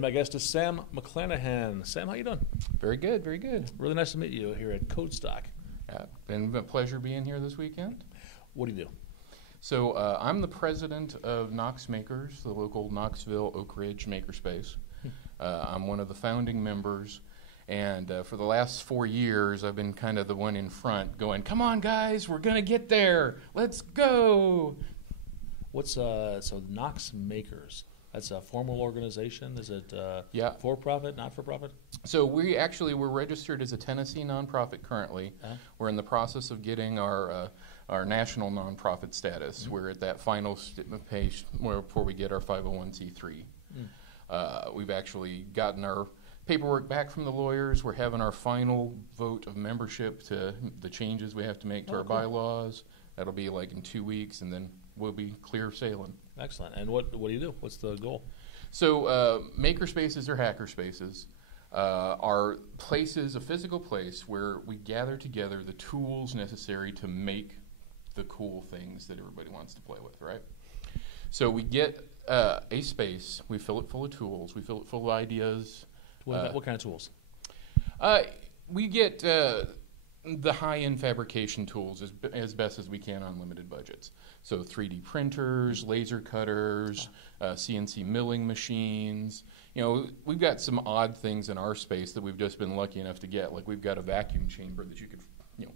my guest is Sam McClanahan. Sam, how you doing? Very good, very good. Really nice to meet you here at Codestock. Been a pleasure being here this weekend. What do you do? So I'm the president of Knox Makers, the local Knoxville Oak Ridge makerspace. I'm one of the founding members, and for the last 4 years, I've been kind of the one in front going, come on guys, we're going to get there. Let's go. What's so Knox Makers? That's a formal organization? Is it Yeah. for-profit, not-for-profit? So we're registered as a Tennessee nonprofit currently. We're in the process of getting our national nonprofit status. We're at that final page before we get our 501c3. We've actually gotten our paperwork back from the lawyers. We're having our final vote of membership to the changes we have to make to our bylaws. That'll be like in 2 weeks, and then we'll be clear sailing. Excellent. And what do you do? What's the goal? So maker spaces or hacker spaces are places, a physical place where we gather together the tools necessary to make the cool things that everybody wants to play with, right? So we get a space, we fill it full of tools, we fill it full of ideas. What kind of tools? We get the high-end fabrication tools as best as we can on limited budgets. So 3D printers, laser cutters, CNC milling machines. You know, we've got some odd things in our space that we've just been lucky enough to get. Like we've got a vacuum chamber that you could,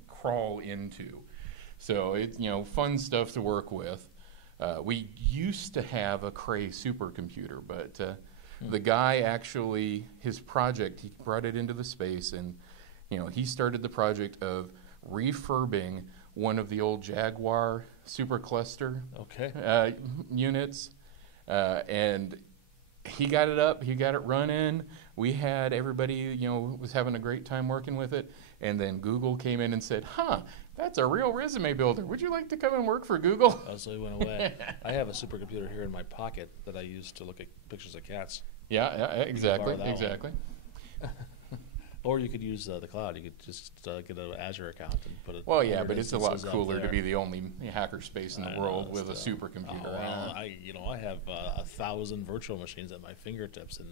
crawl into. So it's, fun stuff to work with. We used to have a Cray supercomputer, but the guy actually, his project, he brought it into the space, and he started the project of refurbing one of the old Jaguar supercluster units, and he got it up, he got it running. We had everybody, was having a great time working with it, and then Google came in and said, that's a real resume builder. Would you like to come and work for Google? Oh, so he went away. I have a supercomputer here in my pocket that I use to look at pictures of cats. Yeah, exactly. Or you could use the cloud. You could just get an Azure account and put it. Well, yeah, but it's a lot cooler to be the only hacker space in the world with a supercomputer. Well, I have 1,000 virtual machines at my fingertips in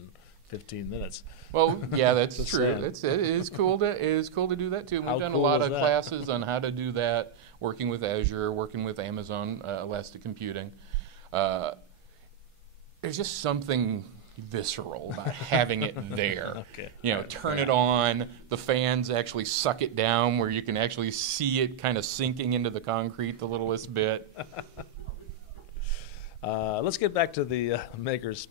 15 minutes. Well, yeah, that's true. It is cool to do that too. We've done a lot of classes on how to do that, working with Azure, working with Amazon Elastic Computing. There's just something visceral about having it there. Turn it on, the fans actually suck it down where you can actually see it kind of sinking into the concrete the littlest bit. Let's get back to the makerspace.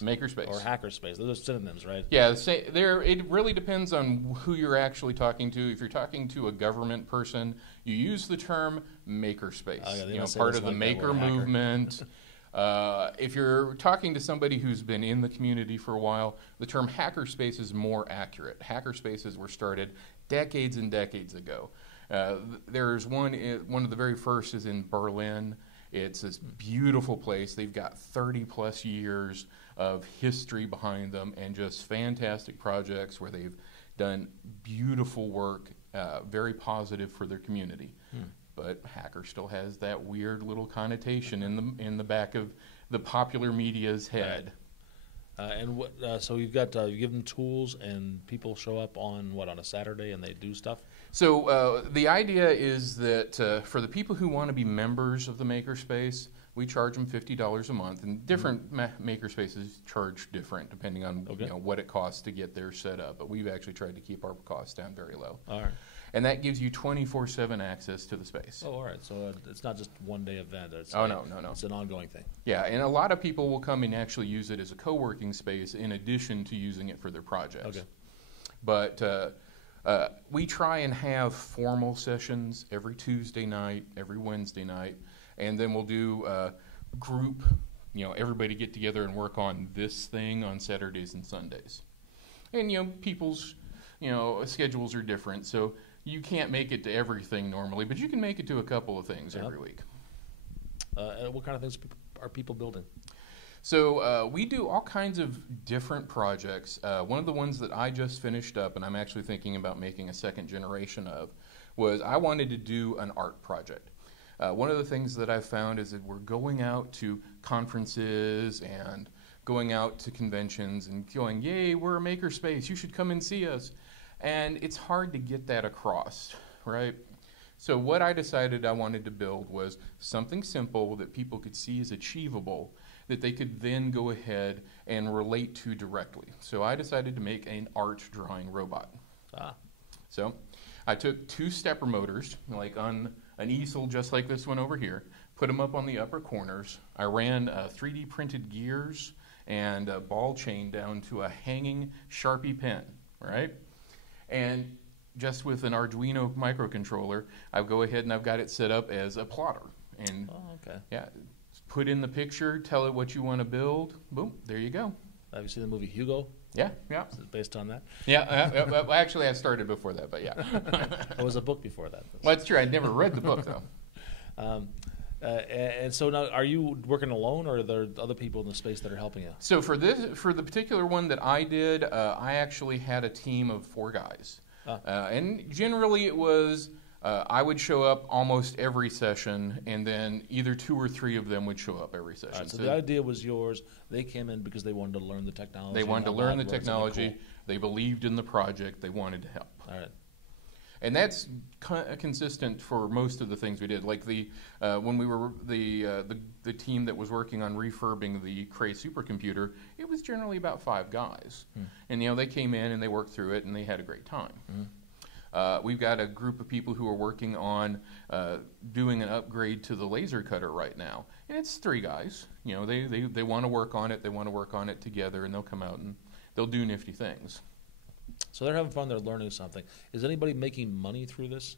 Makerspace. Or hackerspace. Those are synonyms, right? Yeah, it really depends on who you're actually talking to. If you're talking to a government person, you use the term makerspace. Part of the maker movement. If you're talking to somebody who's been in the community for a while, the term hackerspace is more accurate. Hackerspaces were started decades and decades ago. There's one of the very first is in Berlin. It's this beautiful place. They've got 30-plus years of history behind them and just fantastic projects where they've done beautiful work, very positive for their community. But hacker still has that weird little connotation in the back of the popular media's head. So you've got you give them tools, and people show up on a Saturday, and they do stuff. So the idea is that for the people who want to be members of the makerspace, we charge them $50 a month, and different makerspaces charge different depending on what it costs to get their set up. But we've actually tried to keep our costs down very low. All right. And that gives you 24/7 access to the space. Oh, all right. So it's not just one-day event. No. It's an ongoing thing. Yeah, and a lot of people will come and actually use it as a co-working space in addition to using it for their projects. Okay. But we try and have formal sessions every Tuesday night, every Wednesday night, and then we'll do group, everybody get together and work on this thing on Saturdays and Sundays. And, people's, schedules are different, so you can't make it to everything normally, but you can make it to a couple of things every week. What kind of things are people building? So we do all kinds of different projects. One of the ones that I just finished up, and I'm actually thinking about making a second generation of, was I wanted to do an art project. One of the things that I've found is that we're going out to conferences and going out to conventions and going, yay, we're a makerspace, you should come and see us. And it's hard to get that across, right? So what I decided I wanted to build was something simple that people could see as achievable, that they could then go ahead and relate to directly. So I decided to make an art drawing robot. So I took 2 stepper motors, like on an easel just like this one over here, put them up on the upper corners. I ran 3D printed gears and a ball chain down to a hanging Sharpie pen, right? And just with an Arduino microcontroller, I go ahead and I've got it set up as a plotter. And yeah, put in the picture, tell it what you want to build. Boom, there you go. Have you seen the movie Hugo? Yeah, yeah. Is it based on that? Yeah, actually I started before that, but yeah. There was a book before that. Well, that's true. I never read the book, though. And so now, are you working alone, or are there other people in the space that are helping you? So for the particular one that I did, I actually had a team of 4 guys. And generally it was, I would show up almost every session, and then either 2 or 3 of them would show up every session. Right, so the idea was yours. They came in because they wanted to learn the technology. They wanted to learn the works, technology. cool. They believed in the project. They wanted to help. All right. And that's consistent for most of the things we did. Like when we were the team that was working on refurbing the Cray supercomputer, it was generally about 5 guys. And they came in and they worked through it and they had a great time. We've got a group of people who are working on doing an upgrade to the laser cutter right now, and it's 3 guys. They want to work on it. They want to work on it together, and they'll come out and they'll do nifty things. So they're having fun. They're learning something. Is anybody making money through this?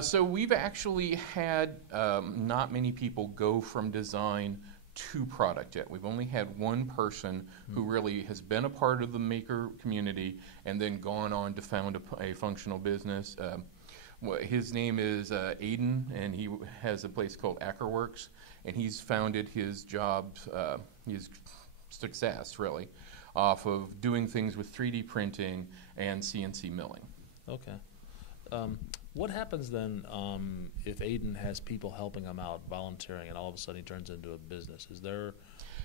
So we've actually had not many people go from design to product yet. We've only had 1 person who really has been a part of the maker community and then gone on to found a functional business. His name is Aiden, and he has a place called Ackerworks, and he's founded his his success really, off of doing things with 3D printing and CNC milling. Okay. What happens then if Aiden has people helping him out, volunteering, and all of a sudden he turns into a business? Is there...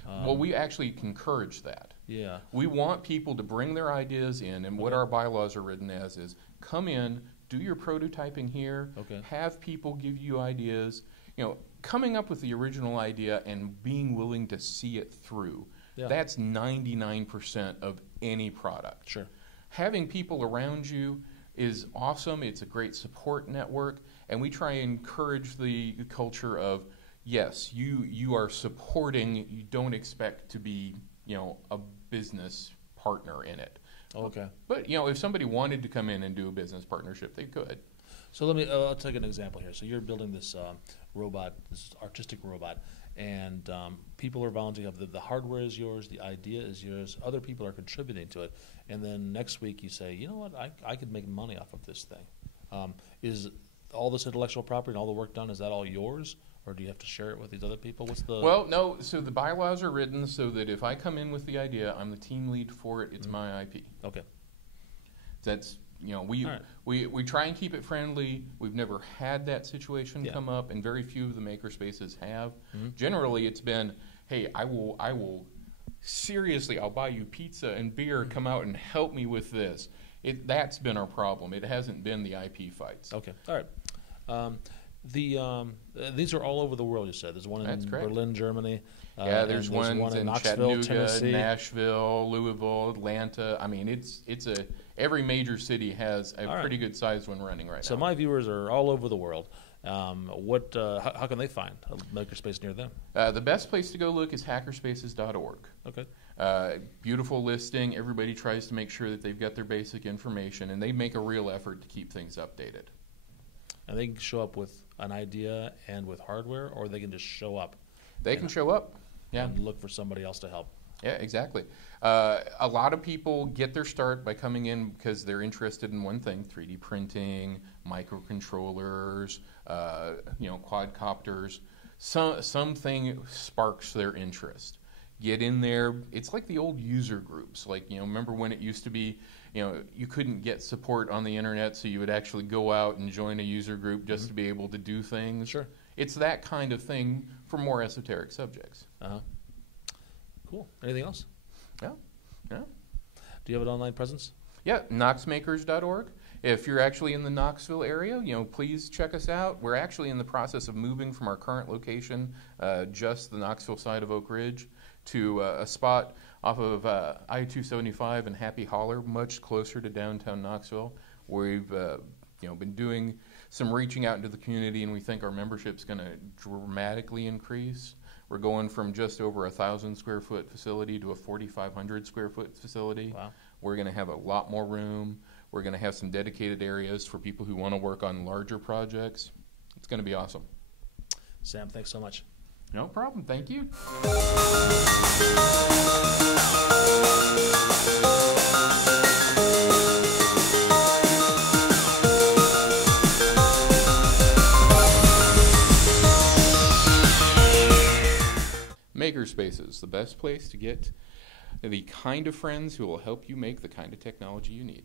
well, we actually encourage that. Yeah. We want people to bring their ideas in, and what our bylaws are written as is, come in, do your prototyping here, have people give you ideas. Coming up with the original idea and being willing to see it through, that's 99% of any product. Sure. Having people around you is awesome. It's a great support network, and we try and encourage the culture of, yes, you are supporting. You don't expect to be, a business partner in it. Okay. But if somebody wanted to come in and do a business partnership, they could. So I'll take an example here. So you're building this robot, this artistic robot, and people are volunteering. The hardware is yours, the idea is yours, other people are contributing to it, and then next week you say, you know what, I could make money off of this thing. Is all this intellectual property and all the work done, is that all yours, or do you have to share it with these other people? Well, no, so the bylaws are written so that if I come in with the idea, I'm the team lead for it, it's my IP. Okay. That's... we try and keep it friendly. We've never had that situation come up, and very few of the maker spaces have. Generally, it's been, hey, I will seriously, I'll buy you pizza and beer. Come out and help me with this. That's been our problem. It hasn't been the IP fights. Okay, all right. These are all over the world. You said there's one in Berlin, Germany. There's ones in Chattanooga, Tennessee. Nashville, Louisville, Atlanta. I mean, every major city has a pretty good sized one running right now. So my viewers are all over the world. How can they find a makerspace near them? The best place to go look is hackerspaces.org. Okay. Beautiful listing. Everybody tries to make sure that they've got their basic information, and they make a real effort to keep things updated. And they can show up with an idea and with hardware, or they can just show up. They can show up. Yeah. And look for somebody else to help. Yeah, exactly. A lot of people get their start by coming in because they're interested in one thing: 3D printing, microcontrollers, quadcopters. Something sparks their interest. Get in there. It's like the old user groups. Remember when it used to be, you couldn't get support on the internet, so you would actually go out and join a user group just to be able to do things. Sure. It's that kind of thing for more esoteric subjects. Cool. Anything else? Yeah, yeah. Do you have an online presence? Yeah, knoxmakers.org. If you're actually in the Knoxville area, please check us out. We're actually in the process of moving from our current location, just the Knoxville side of Oak Ridge, to a spot off of I-275 and Happy Holler, much closer to downtown Knoxville. We've been doing some reaching out into the community, and we think our membership's going to dramatically increase. We're going from just over 1,000 square foot facility to a 4,500 square foot facility. Wow. We're going to have a lot more room. We're going to have some dedicated areas for people who want to work on larger projects. It's going to be awesome. Sam, thanks so much. No problem. Thank you. Makerspaces, the best place to get the kind of friends who will help you make the kind of technology you need.